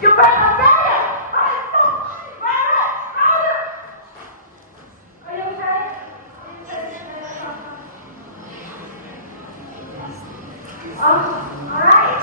You better obey it! Are you okay? Alright.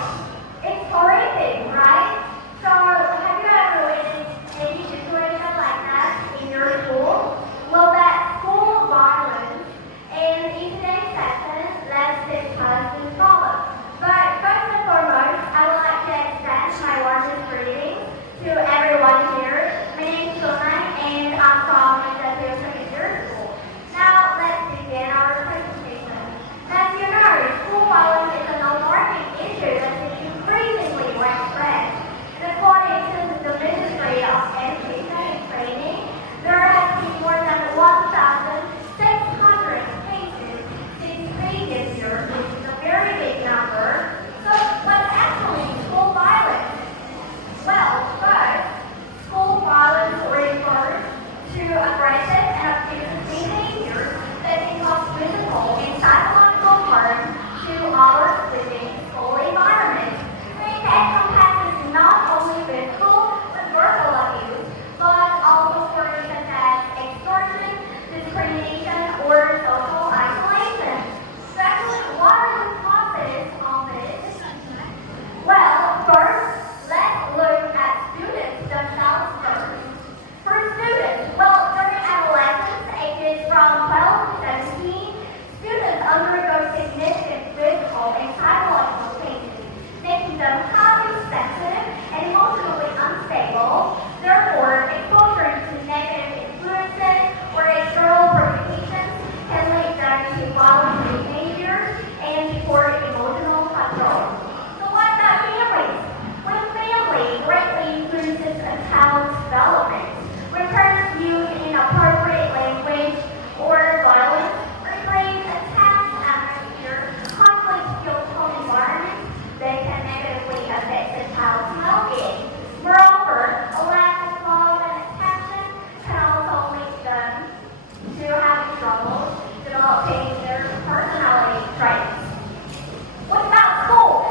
It's horrific, right? So, have you ever witnessed any situation like that in your school? Well, that school violence and in today's session, let's discuss this problem. But first and foremost, I would like to extend my warmest greetings to everyone here. My name is Suna, and I'm from the Secondary School. Now, let's begin our presentation. As you know, school violence is an alarming issue that is increasingly widespread. And according to the Ministry of Education and Training, there has been more than 1,600 cases since previous years, which is a very big number. So, what's actually school violence? Well, first, school violence refers to aggressive and abusive behavior that can cause physical and psychological harm to others within the school environment. It encompasses not only physical but verbal abuse, but also forms such as extortion, discrimination, or social isolation. So actually, what are the causes of this? Well, first, let's look at students themselves first. For students, well, during adolescence, ages from 12 to 17, students undergo significant physical and psychological changes, making them highly sensitive and emotionally unstable. Therefore, exposure to negative influences or external provocations can lead them to violent behaviors and poor emotional control. So what about families? When family greatly influences a child's development, when parents use inappropriate language or violence, or create a tense atmosphere, conflict-filled home environment, they can negatively affect the child's well-being. Moreover, a lack of love and attention can also lead them to having trouble developing their personality traits. What about schools?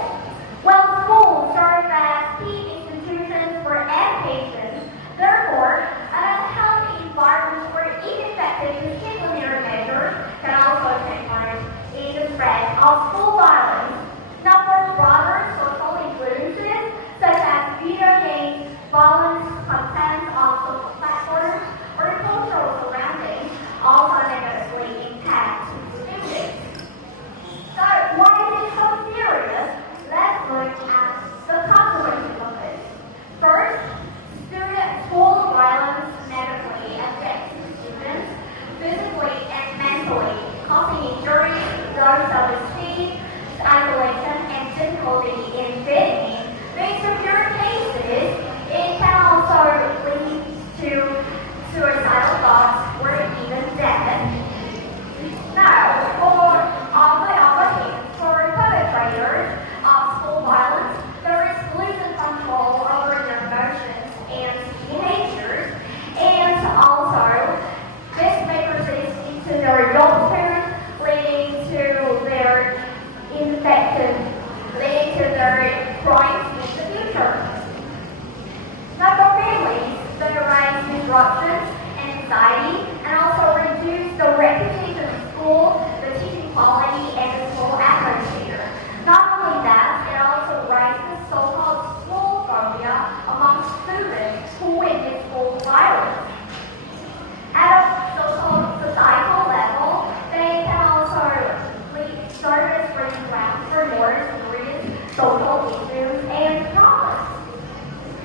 Well, schools serve as key institutions for education. Therefore, an unhealthy environment or ineffective disciplinary measures can also take part in the spread of school violence. Now, for broader social influences, such as video games, violence content on social platforms, or cultural surroundings, also negatively impact students. So, why is it so serious? Let's look at the consequences of this. First, school violence negatively affects students physically and mentally, causing injuries, low self-esteem, isolation, and difficulty in fitting. In severe cases, it can also lead to suicidal thoughts or even death. Now, on the other hand, for perpetrators of school violence, there is loosened control over their emotions and behaviors, and also this may persist into their youngsters, leading to their crimes in the future. Now, for families, they arise disruptions and anxiety, and also reduce the reputation of school, the teaching quality, and the school atmosphere. Not only that, it also raises so-called school phobia among students who witness school violence. At a societal level, they can also serve as breeding grounds for more serious social issues and traumas.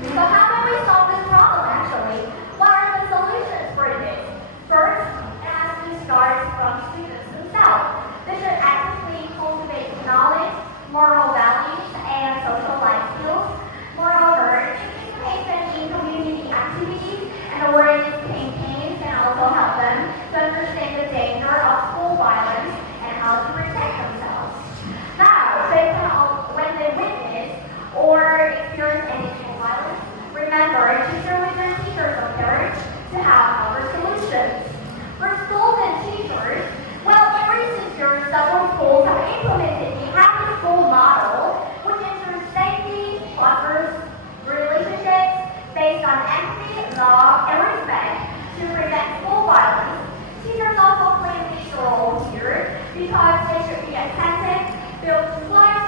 So how can we solve this problem actually? What are the solutions for this? First, it has to start from students themselves. They should actively cultivate knowledge, moral values, and social life skills. Moreover, participation in community activities and awareness campaigns can also help them to understand the danger of school violence and how to protect themselves. Now, when they witness or experience any school violence, remember to share with your teachers or parents to have other solutions. For schools and teachers, well, in recent years, several schools have implemented the happy school model, which ensures safety, fosters relationships, empathy, love, and respect to prevent school violence. Teachers also play a major role here because they should be attentive, build trust,